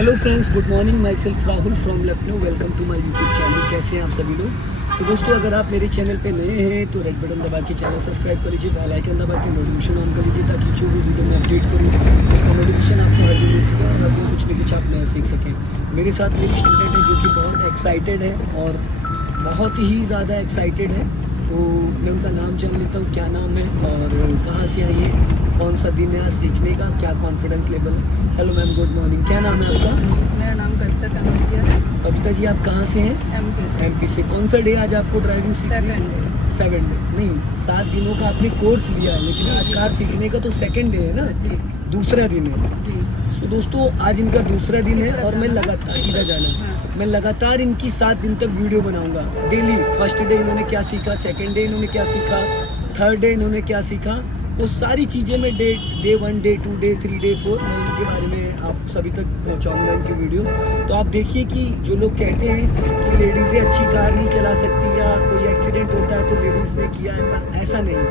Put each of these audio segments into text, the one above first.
Hello friends, good morning. Myself Rahul from Lucknow. Welcome to my YouTube channel. कैसे हैं आप सभी लोग? तो दोस्तों, अगर आप मेरे चैनल पे नए हैं तो रेड बटन दबा के चैनल सब्सक्राइब कर लीजिए, बेल आइकन दबा के नोटिफिकेशन ऑन कर लीजिए ताकि जो भी वीडियो मैं अपडेट करूँ उसका नोटिफिकेशन आपको हर दिन मिल सके और हर दिन कुछ न कुछ आप नया सीख सकें। मेरे साथ मेरी स्टूडेंट है जो कि बहुत एक्साइटेड है और बहुत ही ज़्यादा एक्साइटेड है। तो मैं उनका नाम जान लेता हूँ, क्या नाम है और कहाँ से आई है, कौन सा दिन है सीखने का, क्या कॉन्फिडेंस लेवल है। Hello ma'am, good morning. क्या नाम है आपका? मेरा नाम कविता कनौजिया है। कविता जी, आप कहाँ से हैं? एमपी से। कौन सा डे आज आपको ड्राइविंग सीखनी है? 7 डे नहीं, 7 दिनों का आपने कोर्स लिया है, लेकिन आज कार सीखने का तो 2nd डे है ना, दूसरा दिन है। तो दोस्तों, आज इनका दूसरा दिन है और मैं लगातार सीधा जाना मैं लगातार इनकी 7 दिन तक वीडियो बनाऊंगा डेली। फर्स्ट डे इन्होंने क्या सीखा, 2nd डे इन्होंने क्या सीखा, 3rd डे इन्होंने क्या सीखा, वो सारी चीज़ें मैं डे 1, डे 2, डे 3, डे 4 मैं इनके बारे में आप सभी तक पहुँचाऊँगा इनकी वीडियो। तो आप देखिए कि जो लोग कहते हैं कि लेडीज़ें अच्छी कार नहीं चला सकती या कोई एक्सीडेंट होता है तो लेडीज़ ने किया है, पर ऐसा नहीं,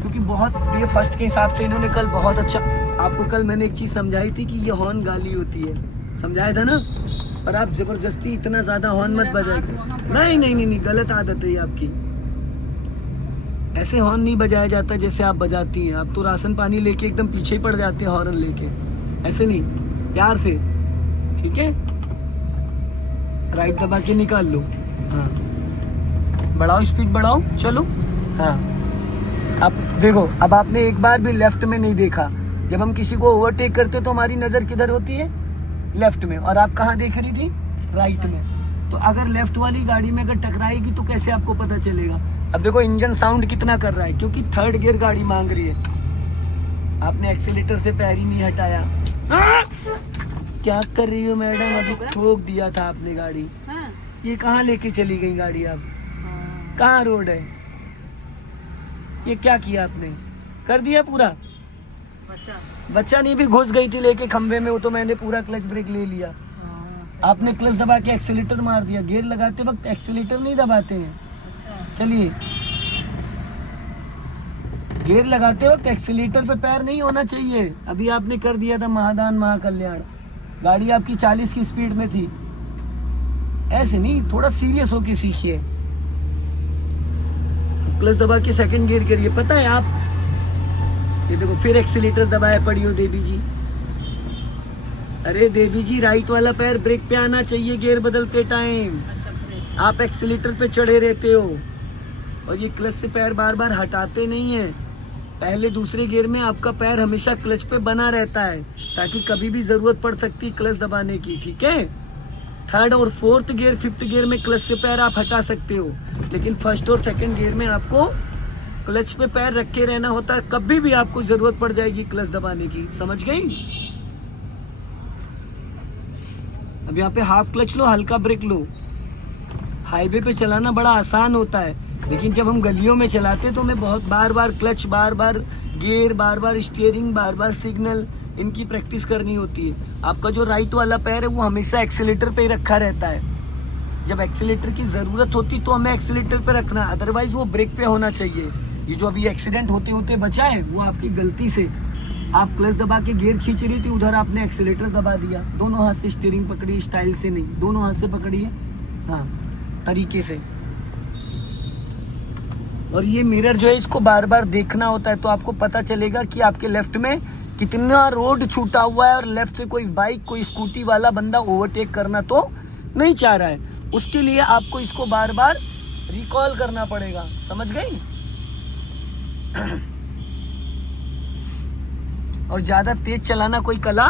क्योंकि बहुत डे फर्स्ट के हिसाब से इन्होंने कल बहुत अच्छा, आपको कल मैंने एक चीज़ समझाई थी कि ये हॉर्न गाली होती है, समझाया था ना, पर आप ज़बरदस्ती इतना ज़्यादा हॉर्न मत बजाइए। नहीं, गलत आदत है ये आपकी। ऐसे हॉर्न नहीं बजाया जाता जैसे आप बजाती हैं। आप तो राशन पानी लेके एकदम पीछे ही पड़ जाते हैं हॉर्न लेके, ऐसे नहीं, प्यार से, ठीक है। राइट दबा के निकाल लो, हाँ, बढ़ाओ, स्पीड बढ़ाओ, चलो, हाँ। अब देखो, अब आपने एक बार भी लेफ्ट में नहीं देखा। जब हम किसी को ओवरटेक करते तो हमारी नज़र किधर होती है? लेफ्ट में। और आप कहाँ देख रही थी? राइट में। तो अगर लेफ्ट वाली गाड़ी में अगर टकराएगी तो कैसे आपको पता चलेगा? अब देखो इंजन साउंड कितना कर रहा है, क्योंकि 3rd गियर गाड़ी मांग रही है। आपने एक्सीलेटर से पैर ही नहीं हटाया। क्या कर रही हो मैडम? अभी ठोक दिया था आपने गाड़ी। ये कहाँ लेके चली गई गाड़ी? आप कहाँ रोड है? ये क्या किया आपने? कर दिया पूरा? बच्चा नहीं, भी घुस गई थी लेके खंबे में, वो तो मैंने पूरा क्लच ब्रेक ले लिया। आपने क्लच दबा के एक्सीलेटर मार दिया। गियर लगाते वक्त एक्सीलेटर नहीं दबाते हैं। चलिए, गियर लगाते वक्त एक्सीलेटर पे पैर नहीं होना चाहिए। अभी आपने कर दिया था महादान महाकल्याण। गाड़ी आपकी 40 की स्पीड में थी। ऐसे नहीं, थोड़ा सीरियस होके सीखिए। क्लच दबा के 2nd गियर करिए। पता है आप, ये देखो फिर एक्सीलेटर दबाए पड़ी हो देवी जी। अरे देवी जी, राइट वाला पैर ब्रेक पे आना चाहिए गियर बदलते टाइम। आप एक्सीलेटर पे चढ़े रहते हो और ये क्लच से पैर बार बार हटाते नहीं है। पहले दूसरे गियर में आपका पैर हमेशा क्लच पे बना रहता है ताकि कभी भी जरूरत पड़ सकती है क्लच दबाने की, ठीक है। 3rd और 4th गियर, 5th गियर में क्लच से पैर आप हटा सकते हो, लेकिन 1st और 2nd गियर में आपको क्लच पे पैर रखे रहना होता है। कभी भी आपको जरूरत पड़ जाएगी क्लच दबाने की, समझ गई? अब यहाँ पे हाफ क्लच लो, हल्का ब्रेक लो। हाईवे पे चलाना बड़ा आसान होता है, लेकिन जब हम गलियों में चलाते तो हमें बहुत बार बार क्लच, बार बार गियर, बार बार स्टीयरिंग, बार बार सिग्नल, इनकी प्रैक्टिस करनी होती है। आपका जो राइट वाला पैर है वो हमेशा एक्सीलेटर पे ही रखा रहता है। जब एक्सीलेटर की ज़रूरत होती तो हमें एक्सीलेटर पे रखना, अदरवाइज वो ब्रेक पे होना चाहिए। ये जो अभी एक्सीडेंट होते होते बचा है वो आपकी गलती से। आप क्लच दबा के गियर खींच रही थी, उधर आपने एक्सीलेटर दबा दिया। दोनों हाथ से स्टीयरिंग पकड़ी, स्टाइल से नहीं, दोनों हाथ से पकड़िए, हाँ, तरीके से। और ये मिरर जो है इसको बार बार देखना होता है, तो आपको पता चलेगा कि आपके लेफ्ट में कितना रोड छूटा हुआ है और लेफ्ट से कोई बाइक, कोई स्कूटी वाला बंदा ओवरटेक करना तो नहीं चाह रहा है। उसके लिए आपको इसको बार बार रिकॉल करना पड़ेगा, समझ गई? और ज़्यादा तेज चलाना कोई कला?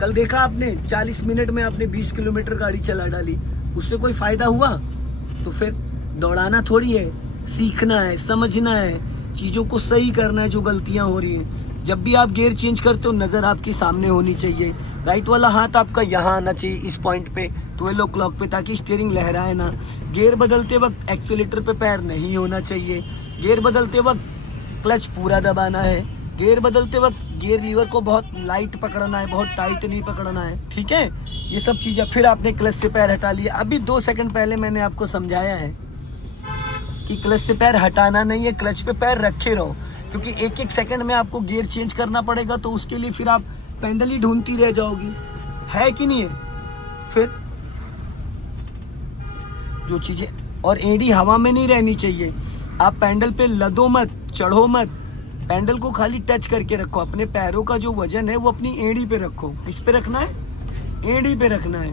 कल देखा आपने 40 मिनट में आपने 20 किलोमीटर गाड़ी चला डाली, उससे कोई फायदा हुआ? तो फिर दौड़ाना थोड़ी है, सीखना है, समझना है, चीज़ों को सही करना है जो गलतियां हो रही हैं। जब भी आप गियर चेंज करते हो नज़र आपकी सामने होनी चाहिए। राइट वाला हाथ आपका यहाँ आना चाहिए, इस पॉइंट पे, 12 o'clock पे, ताकि स्टीयरिंग लहराए ना। गियर बदलते वक्त एक्सीलेटर पे पैर नहीं होना चाहिए। गियर बदलते वक्त क्लच पूरा दबाना है। गियर बदलते वक्त गियर लीवर को बहुत लाइट पकड़ना है, बहुत टाइट नहीं पकड़ना है, ठीक है। ये सब चीज़ें। फिर आपने क्लच से पैर हटा लिया। अभी 2 सेकंड पहले मैंने आपको समझाया है कि क्लच से पैर हटाना नहीं है, क्लच पे पैर रखे रहो, क्योंकि 1-1 सेकंड में आपको गियर चेंज करना पड़ेगा। तो उसके लिए फिर आप पेंडल ही ढूंढती रह जाओगी। है कि नहीं है? फिर जो चीजें, और एड़ी हवा में नहीं रहनी चाहिए। आप पैडल पे लदो मत, चढ़ो मत, पैडल को खाली टच करके रखो। अपने पैरों का जो वजन है वो अपनी एड़ी पे रखो। इस पे रखना है, एड़ी पे रखना है।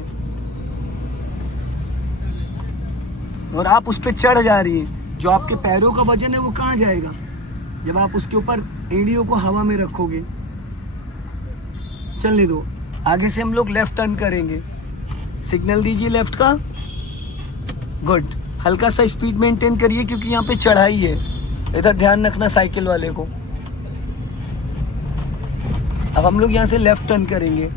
और आप उस पे चढ़ जा रही हैं, जो आपके पैरों का वजन है वो कहाँ जाएगा? जब आप उसके ऊपर एड़ियों को हवा में रखोगे। चलने दो। आगे से हम लोग लेफ्ट टर्न करेंगे। सिग्नल दीजिए लेफ्ट का। गुड। हल्का सा स्पीड मेंटेन करिए क्योंकि यहाँ पे चढ़ाई है। इधर ध्यान रखना साइकिल वाले को। अब हम लोग यहाँ से लेफ्ट टर्न करेंगे।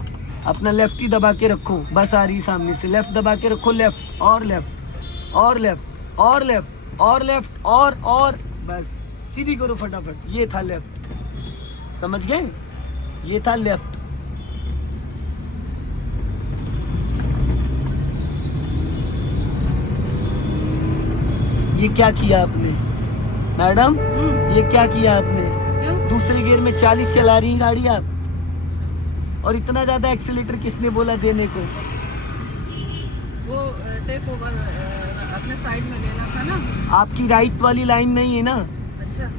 अपना लेफ्ट ही दबा के रखो। बस आ रही सामने से, लेफ्ट दबा के रखो। लेफ्ट और लेफ्ट और लेफ्ट और लेफ्ट और लेफ्ट और बस सीधी करो फटाफट। ये था लेफ्ट, समझ गए? ये था लेफ्ट। ये क्या किया आपने मैडम? ये क्या किया आपने? क्यों? दूसरे गियर में 40 चला रही गाड़ी आप, और इतना ज्यादा एक्सीलेटर किसने बोला देने को? वो टेक ओवर अपने साइड में लेना था ना। आपकी राइट वाली लाइन नहीं है ना। अच्छा,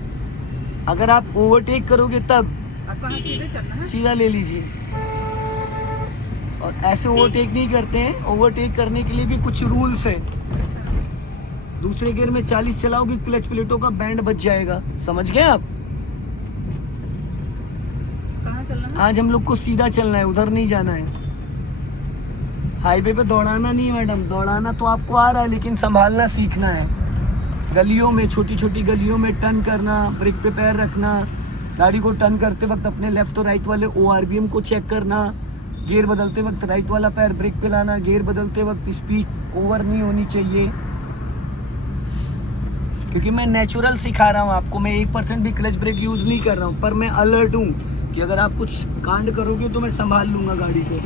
अगर आप ओवरटेक करोगे तब आप कहाँ सीधे चलना है? सीधा ले लीजिए। और ऐसे ओवरटेक नहीं करते हैं। ओवरटेक करने के लिए भी कुछ रूल्स हैं। अच्छा, दूसरे गियर में 40 चलाओगे, क्लच प्लेटों का बैंड बच जाएगा। समझ गए आप? कहाँ चलना है? आज हम लोग को सीधा चलना है, उधर नहीं जाना है। हाईवे पे दौड़ाना नहीं है मैडम। दौड़ाना तो आपको आ रहा है, लेकिन संभालना सीखना है। गलियों में, छोटी छोटी गलियों में टर्न करना, ब्रेक पे पैर रखना, गाड़ी को टर्न करते वक्त अपने लेफ्ट और राइट वाले ORVM को चेक करना, गियर बदलते वक्त राइट वाला पैर ब्रेक पे लाना, गियर बदलते वक्त स्पीड ओवर नहीं होनी चाहिए। क्योंकि मैं नेचुरल सिखा रहा हूँ आपको। मैं 1% भी क्लच ब्रेक यूज़ नहीं कर रहा हूँ, पर मैं अलर्ट हूँ कि अगर आप कुछ कांड करोगे तो मैं संभाल लूँगा गाड़ी को।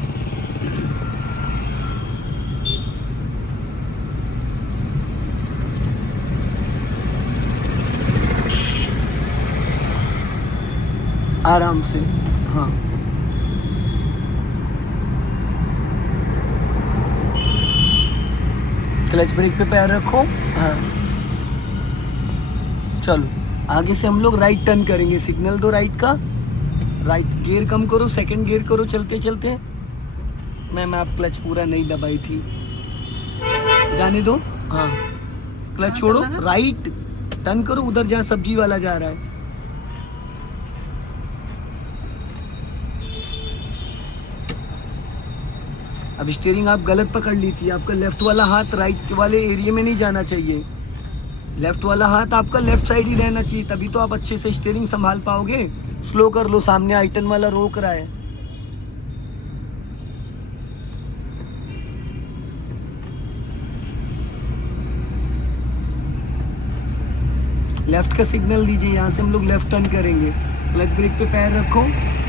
आराम से, हाँ। क्लच ब्रेक पे पैर रखो, हाँ। चलो आगे से हम लोग राइट टर्न करेंगे। सिग्नल दो राइट का। राइट गियर कम करो, सेकंड गियर करो चलते चलते। मैम आप क्लच पूरा नहीं दबाई थी, जाने दो। हाँ, क्लच छोड़ो, राइट टर्न करो उधर जहाँ सब्जी वाला जा रहा है। अब स्टीयरिंग आप गलत पकड़ ली थी। आपका लेफ्ट वाला हाथ राइट वाले एरिया में नहीं जाना चाहिए। लेफ्ट वाला हाथ आपका लेफ्ट साइड ही रहना चाहिए, तभी तो आप अच्छे से स्टीयरिंग संभाल पाओगे। स्लो कर लो, सामने आइटन वाला रोक रहा है। लेफ्ट का सिग्नल दीजिए। यहाँ से हम लोग लेफ्ट टर्न करेंगे। क्लच ब्रेक पे पैर रखो,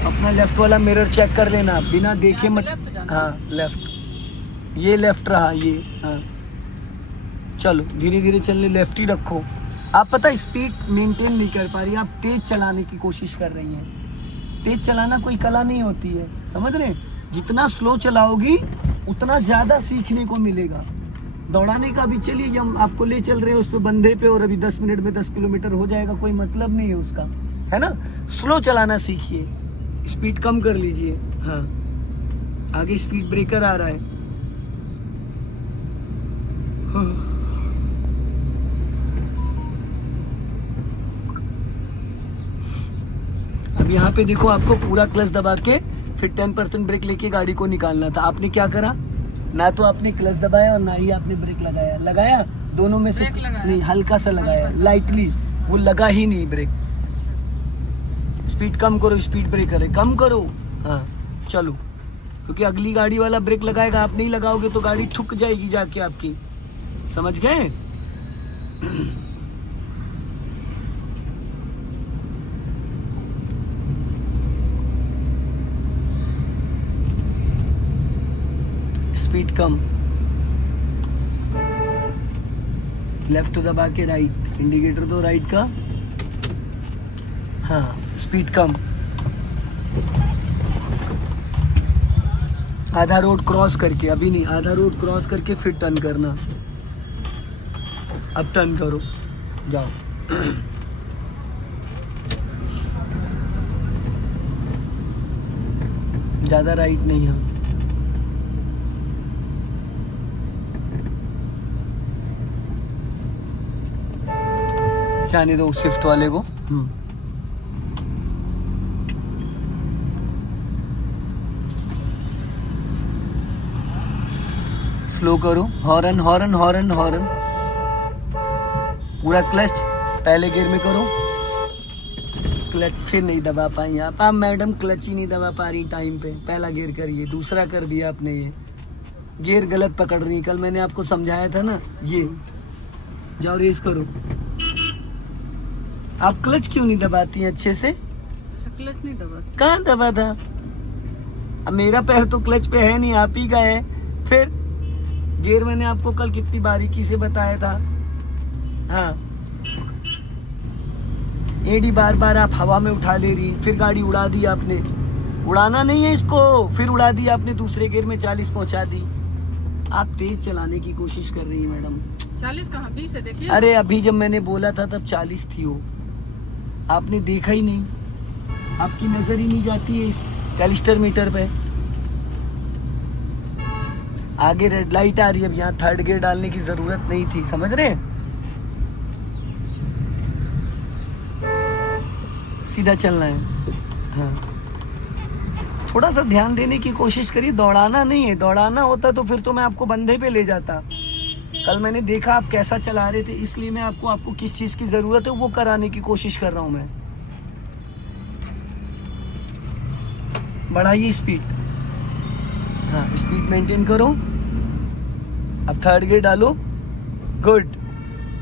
अपना लेफ्ट वाला मिरर चेक कर लेना बिना देखे मत। हाँ लेफ्ट, ये लेफ्ट रहा ये। हाँ चलो धीरे धीरे चलने, लेफ्ट ही रखो। आप पता स्पीड मेंटेन नहीं कर पा रही, आप तेज चलाने की कोशिश कर रही हैं। तेज चलाना कोई कला नहीं होती है, समझ रहे? जितना स्लो चलाओगी उतना ज़्यादा सीखने को मिलेगा। दौड़ाने का भी चलिए, हम आपको ले चल रहे हैं उस पर बंधे पे, और अभी 10 मिनट में 10 किलोमीटर हो जाएगा, कोई मतलब नहीं है उसका, है ना? स्लो चलाना सीखिए, स्पीड कम कर लीजिए। हाँ आगे स्पीड ब्रेकर आ रहा है। हाँ। अब यहाँ पे देखो, आपको पूरा क्लच दबा के फिर 10% ब्रेक लेके गाड़ी को निकालना था। आपने क्या करा? ना तो आपने क्लच दबाया और ना ही आपने ब्रेक लगाया। लगाया दोनों में से नहीं, हल्का सा लगाया, लाइटली, वो लगा ही नहीं ब्रेक। स्पीड कम करो, स्पीड ब्रेकर है, कम करो। हाँ चलो, क्योंकि अगली गाड़ी वाला ब्रेक लगाएगा, आप नहीं लगाओगे तो गाड़ी ठुक जाएगी जाके आपकी। समझ गए? स्पीड कम, लेफ्ट दबा के राइट, इंडिकेटर दो राइट का। हाँ स्पीड कम, आधा रोड क्रॉस करके, अभी नहीं, आधा रोड क्रॉस करके फिर टर्न करना। अब टर्न करो, जाओ। ज़्यादा राइट नहीं है। जाने दो स्विफ्ट वाले को। स्लो करो, हॉर्न हॉर्न हॉर्न हॉर्न, पूरा क्लच पहले गियर में करो। क्लच फिर नहीं दबा पाई आप मैडम, क्लच ही नहीं दबा पा रही टाइम पे। पहला गियर करिए, दूसरा कर दिया आपने, ये गियर गलत पकड़ रही। कल मैंने आपको समझाया था ना, ये जाओ रेस करो। आप क्लच क्यों नहीं दबाती हैं अच्छे से? क्लच नहीं दबा, कहाँ दबा था? अब मेरा पैर तो क्लच पे है नहीं, आप ही का है। फिर गियर मैंने आपको कल कितनी बारीकी से बताया था। हाँ, एडी बार बार आप हवा में उठा ले रही, फिर गाड़ी उड़ा दी आपने। उड़ाना नहीं है इसको, फिर उड़ा दी आपने, दूसरे गियर में 40 पहुंचा दी। आप तेज चलाने की कोशिश कर रही है मैडम। 40 कहाँ, 20 है देखिए। अरे अभी जब मैंने बोला था तब 40 थी वो, आपने देखा ही नहीं, आपकी नजर ही नहीं जाती है इस कैलिस्टर मीटर पे। आगे रेड लाइट आ रही है, अब यहाँ थर्ड गियर डालने की जरूरत नहीं थी, समझ रहे हैं? सीधा चलना है। हाँ, थोड़ा सा ध्यान देने की कोशिश करिए, दौड़ाना नहीं है। दौड़ाना होता तो फिर तो मैं आपको बंधे पे ले जाता। कल मैंने देखा आप कैसा चला रहे थे, इसलिए मैं आपको किस चीज़ की ज़रूरत है वो कराने की कोशिश कर रहा हूँ मैं। बढ़ाइए स्पीड, हाँ स्पीड मेंटेन करो। अब थर्ड गियर डालो, गुड।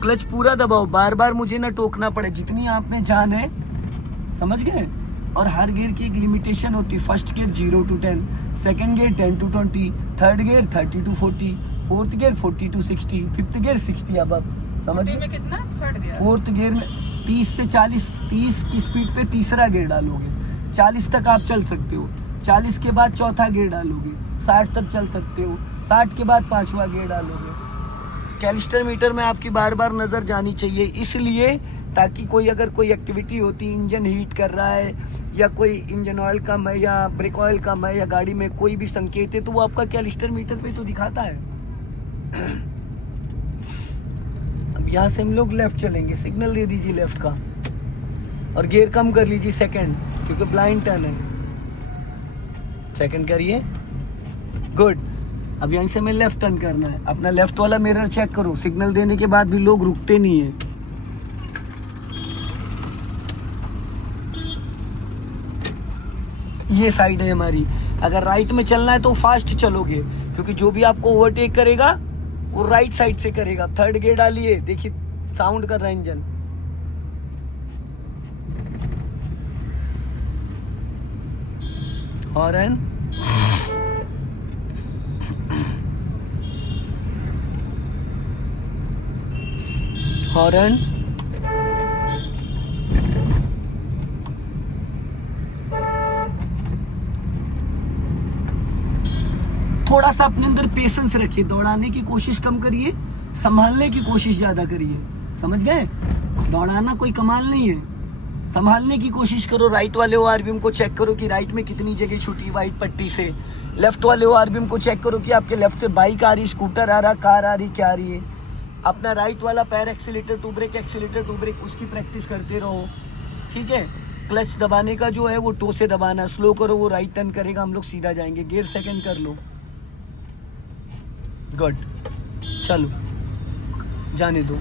क्लच पूरा दबाओ, बार बार मुझे ना टोकना पड़े, जितनी आप में जान है, समझ गए? और हर गियर की एक लिमिटेशन होती है। First gear 0 to 10, second gear 10 to 20, third gear 30 to 40, fourth gear 40 to 60, fifth gear 60 अब समझ गए? में कितना थर्ड गियर? फोर्थ गियर में 30 से 40, 30 की स्पीड पे तीसरा गियर डालोगे, 40 तक आप चल सकते हो। 40 के बाद चौथा गियर डालोगे, 60 तक चल सकते हो। 60 के बाद पांचवा गियर डालोगे। कैलिस्टर मीटर में आपकी बार बार नज़र जानी चाहिए, इसलिए ताकि कोई अगर कोई एक्टिविटी होती, इंजन हीट कर रहा है या कोई इंजन ऑयल कम है या ब्रेक ऑयल कम है या गाड़ी में कोई भी संकेत है, तो वो आपका कैलिस्टर मीटर पे तो दिखाता है। अब यहाँ से हम लोग लेफ्ट चलेंगे, सिग्नल दे दीजिए लेफ्ट का और गियर कम कर लीजिए सेकंड, क्योंकि ब्लाइंड टर्न है। सेकंड करिए, गुड। अब यहाँ से हमें लेफ्ट टर्न करना है। अपना लेफ्ट वाला मिरर चेक करो, सिग्नल देने के बाद भी लोग रुकते नहीं है। ये साइड है हमारी, अगर राइट में चलना है तो फास्ट चलोगे, क्योंकि जो भी आपको ओवरटेक करेगा वो राइट साइड से करेगा। थर्ड गियर डालिए, देखिए साउंड कर रहा है इंजन। हॉर्न, हॉर्न, थोड़ा सा अपने अंदर पेशेंस रखिए, दौड़ाने की कोशिश कम करिए, संभालने की कोशिश ज्यादा करिए, समझ गए? दौड़ाना कोई कमाल नहीं है, संभालने की कोशिश करो। राइट वाले ओआरबीएम को चेक करो कि राइट में कितनी जगह छूटी वाइट पट्टी से। लेफ्ट वाले ओआरबीएम को चेक करो कि आपके लेफ्ट से बाइक आ रही, स्कूटर आ रहा, कार आ रही, क्या आ रही है। अपना राइट वाला पैर accelerator to brake, accelerator to brake, उसकी प्रैक्टिस करते रहो, ठीक है? क्लच दबाने का जो है वो टो से दबाना, स्लो करो, वो राइट टर्न करेगा, हम लोग सीधा जाएंगे। गियर सेकंड कर लो, गुड। चलो जाने दो,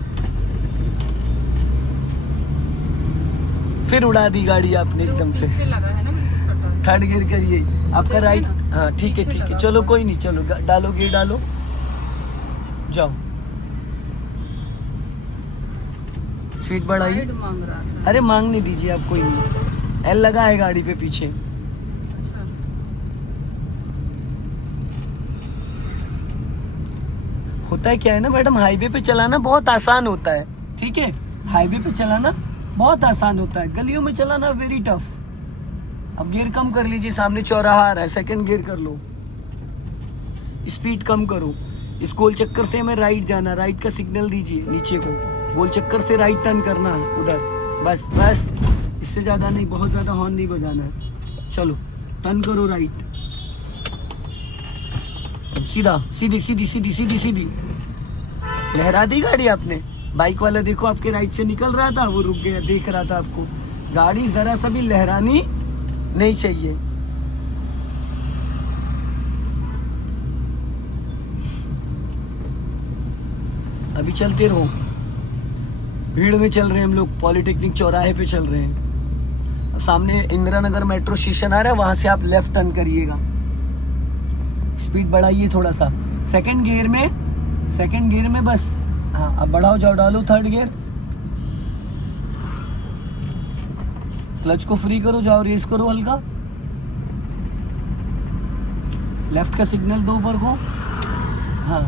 फिर उड़ा दी गाड़ी आपने एकदम से। लगा है ना, थर्ड गियर करिए, आपका राइट, हाँ ठीक है, चलो कोई नहीं, चलो डालो गियर डालो, जाओ। स्पीड बढ़ाइए। मांग रहा था। अरे मांगने दीजिए आप, कोई नहीं, एल लगा है गाड़ी पे पीछे। अच्छा। होता है क्या है ना मैडम, हाईवे पे चलाना बहुत आसान होता है, ठीक है? हाईवे पे चलाना बहुत आसान होता है, गलियों में चलाना वेरी टफ। अब गियर कम कर लीजिए, सामने चौराहा आ रहा है, सेकंड गियर कर लो। स्पीड कम करो। इस गोल चक्कर से हमें राइट जाना, राइट का सिग्नल दीजिए नीचे को, गोल चक्कर से राइट टर्न करना है उधर, बस बस, इससे ज़्यादा नहीं, बहुत ज़्यादा हॉर्न नहीं बजाना है। चलो टर्न करो राइट, सीधा, सीधी सीधी सीधी सीधी सीधी। लहरा दी गाड़ी आपने। बाइक वाला देखो आपके राइट से निकल रहा था, वो रुक गया, देख रहा था आपको। गाड़ी जरा सा भी लहरानी नहीं चाहिए। अभी चलते रहो, भीड़ में चल रहे हैं हम लोग, पॉलिटेक्निक चौराहे पे चल रहे हैं। अब सामने इंदिरा नगर मेट्रो स्टेशन आ रहा है, वहां से आप लेफ्ट टर्न करिएगा। स्पीड बढ़ाइए थोड़ा सा, सेकंड गियर में बस। हाँ अब बढ़ाओ, जाओ डालो थर्ड गियर, क्लच को फ्री करो, जाओ रेस करो हल्का, लेफ्ट का सिग्नल दो ऊपर को। हाँ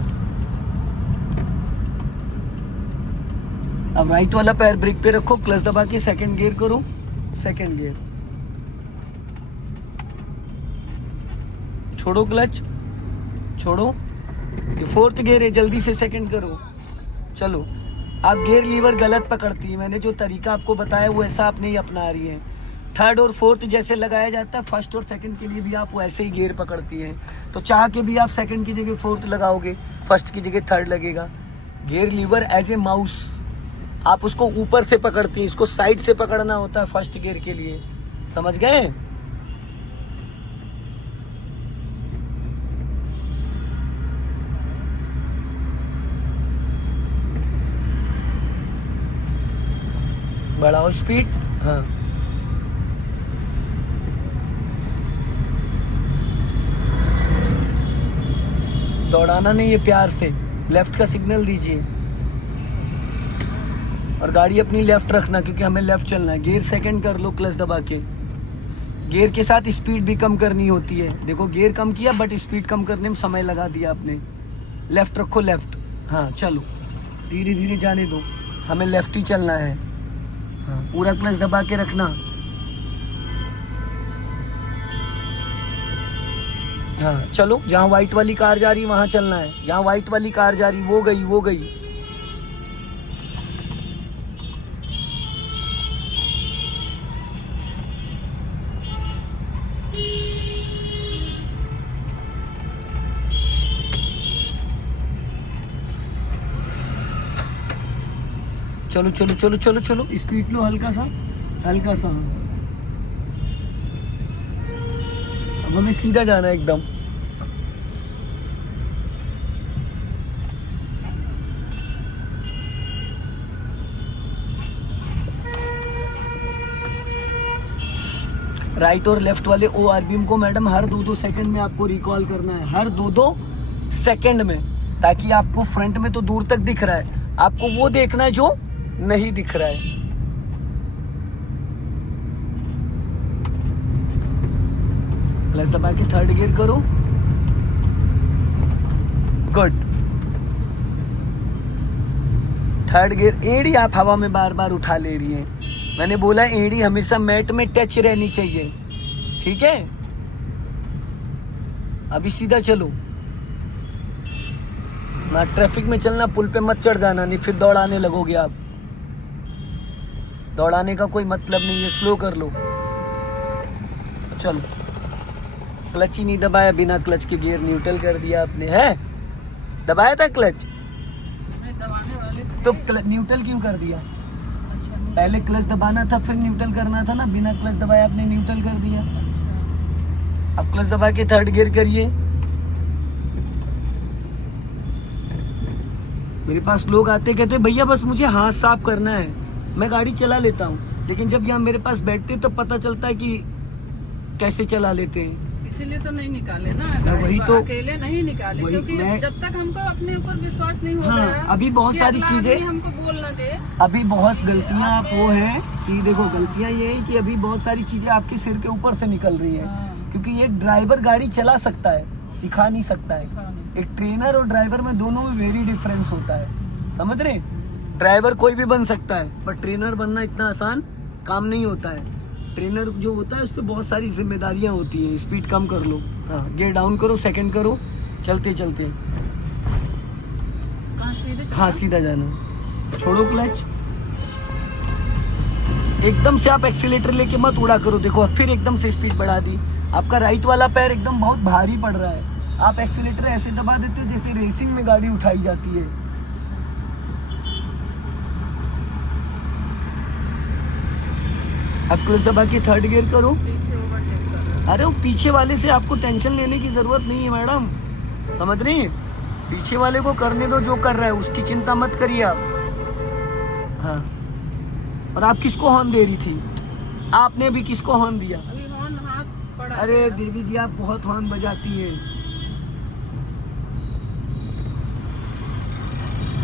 अब राइट वाला पैर ब्रेक पे रखो, क्लच दबा के सेकंड गियर करो, सेकंड गियर छोड़ो, क्लच छोड़ो, ये फोर्थ गियर है, जल्दी से सेकंड करो। चलो आप गियर लीवर गलत पकड़ती है, मैंने जो तरीका आपको बताया वो ऐसा आप नहीं अपना रही है। थर्ड और फोर्थ जैसे लगाया जाता है, फर्स्ट और सेकंड के लिए भी आप वैसे ही गियर पकड़ती हैं। तो चाह के भी आप सेकंड की जगह फोर्थ लगाओगे, फर्स्ट की जगह थर्ड लगेगा। Gear lever as a mouse, आप उसको ऊपर से पकड़ती हैं, इसको साइड से पकड़ना होता है फर्स्ट गियर के लिए, समझ गए? बढ़ाओ स्पीड। हाँ दौड़ाना नहीं है, प्यार से लेफ्ट का सिग्नल दीजिए और गाड़ी अपनी लेफ्ट रखना, क्योंकि हमें लेफ्ट चलना है। गियर सेकंड कर लो क्लच दबा के। गियर के साथ स्पीड भी कम करनी होती है। देखो गियर कम किया बट स्पीड कम करने में समय लगा दिया आपने। लेफ्ट रखो, लेफ्ट। हाँ चलो धीरे धीरे जाने दो, हमें लेफ्ट ही चलना है। हाँ पूरा क्लच दबा के रखना। हाँ चलो, जहाँ व्हाइट वाली कार जा रही वहाँ चलना है, जहाँ व्हाइट वाली कार जा रही वो गई, वो गई। चलो चलो चलो चलो चलो, स्पीड लो हल्का सा, हल्का सा। अब हमें सीधा जाना है एकदम। राइट और लेफ्ट वाले ORBM को मैडम हर 2-2 सेकंड में आपको रिकॉल करना है, हर 2-2 सेकंड में, ताकि आपको फ्रंट में तो दूर तक दिख रहा है, आपको वो देखना है जो नहीं दिख रहा है। क्लच दबा के थर्ड गियर करो, गुड। थर्ड गियर, एड़ी आप हवा में बार बार उठा ले रही हैं। मैंने बोला एड़ी हमेशा मैट में टच रहनी चाहिए, ठीक है? अभी सीधा चलो, ना ट्रैफिक में चलना, पुल पे मत चढ़ जाना, नहीं फिर दौड़ाने लगोगे आप। दौड़ाने का कोई मतलब नहीं है, स्लो कर लो। चलो, क्लच ही नहीं दबाया, बिना क्लच के गियर न्यूट्रल कर दिया आपने, है? दबाया था क्लच? नहीं, दबाने वाले थे। तो न्यूट्रल क्यों कर दिया? अच्छा, पहले क्लच दबाना था फिर न्यूट्रल करना था ना, बिना क्लच दबाए आपने न्यूट्रल कर दिया। अच्छा। अब क्लच दबा के थर्ड गियर करिए। मेरे पास लोग आते कहते भैया बस मुझे हाथ साफ करना है, मैं गाड़ी चला लेता हूँ, लेकिन जब यहाँ मेरे पास बैठते तो पता चलता है कि कैसे चला लेते हैं। इसीलिए तो नहीं निकाले ना, वही तो, अकेले नहीं निकाले, क्योंकि जब तक हमको अपने ऊपर विश्वास नहीं हो हाँ, अभी बहुत सारी चीजें हमको बोलना दे। अभी बहुत गलतियाँ आप वो हैं कि देखो, गलतियाँ ये है कि अभी बहुत सारी चीजें आपके सिर के ऊपर से निकल रही है, क्योंकि एक ड्राइवर गाड़ी चला सकता है, सिखा नहीं सकता है। एक ट्रेनर और ड्राइवर में दोनों में वेरी डिफरेंस होता है, समझ रहे? ड्राइवर कोई भी बन सकता है, पर ट्रेनर बनना इतना आसान काम नहीं होता है। ट्रेनर जो होता है उस पर बहुत सारी जिम्मेदारियां होती हैं। स्पीड कम कर लो, हाँ गियर डाउन करो, सेकंड करो, चलते चलते। कहाँ सीधे चलना? हाँ सीधा जाना, छोड़ो क्लच। एकदम से आप एक्सीलेटर लेके मत उड़ा करो, देखो फिर एकदम से स्पीड बढ़ा दी। आपका राइट वाला पैर एकदम बहुत भारी पड़ रहा है, आप एक्सीलेटर ऐसे दबा देते हो जैसे रेसिंग में गाड़ी उठाई जाती है। अब क्लच दबा के थर्ड गियर करो। पीछे ओवरटेक कर रहा है। अरे वो पीछे वाले से आपको टेंशन लेने की जरूरत नहीं है मैडम, समझ रही है? पीछे वाले को करने दो जो कर रहा है, उसकी चिंता मत करिए आप। हाँ, और आप किसको हॉर्न दे रही थी? आपने भी किसको हॉर्न दिया? अभी हॉर्न हाथ पड़ा है। अरे देवी जी आप बहुत हॉर्न बजाती हैं।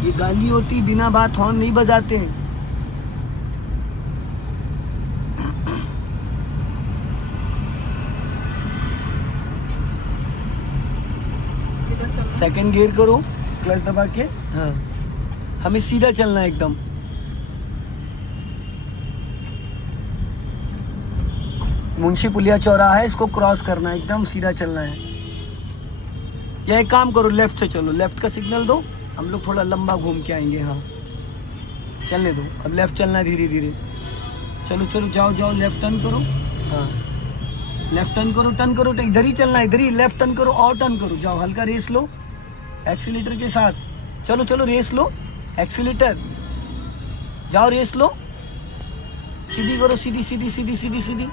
ये गाली होती, बिना बात हॉर्न नहीं बजाते हैं। इधर चलना। सेकंड गियर करो क्लच दबा के। हाँ, हमें सीधा चलना है एकदम। मुंशी पुलिया चौराहा है, इसको क्रॉस करना है, एकदम सीधा चलना है। या एक काम करो, लेफ्ट से चलो, लेफ्ट का सिग्नल दो, हम लोग थोड़ा लंबा घूम के आएंगे। हाँ चलने दो, अब लेफ्ट चलना है धीरे धीरे। चलो चलो जाओ जाओ, लेफ्ट टर्न करो। हाँ लेफ्ट टर्न करो, टर्न करो, इधर ही चलना है, इधर ही लेफ्ट टर्न करो और टर्न करो। जाओ हल्का रेस लो एक्सीलेटर के साथ। चलो चलो रेस लो, एक्सीलेटर जाओ, रेस लो, सीधी करो, सीधी सीधी सीधी सीधी सीधी।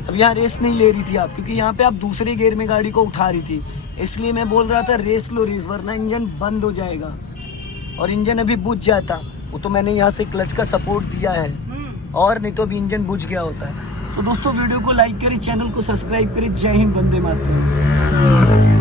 अब यहाँ रेस नहीं ले रही थी आप, क्योंकि यहाँ पे आप दूसरे गियर में गाड़ी को उठा रही थी, इसलिए मैं बोल रहा था रेस लो रेस, वरना इंजन बंद हो जाएगा और इंजन अभी बुझ जाता। वो तो मैंने यहाँ से क्लच का सपोर्ट दिया है, और नहीं तो अभी इंजन बुझ गया होता है। तो दोस्तों वीडियो को लाइक करें, चैनल को सब्सक्राइब करें। जय हिंद, वंदे मातरम।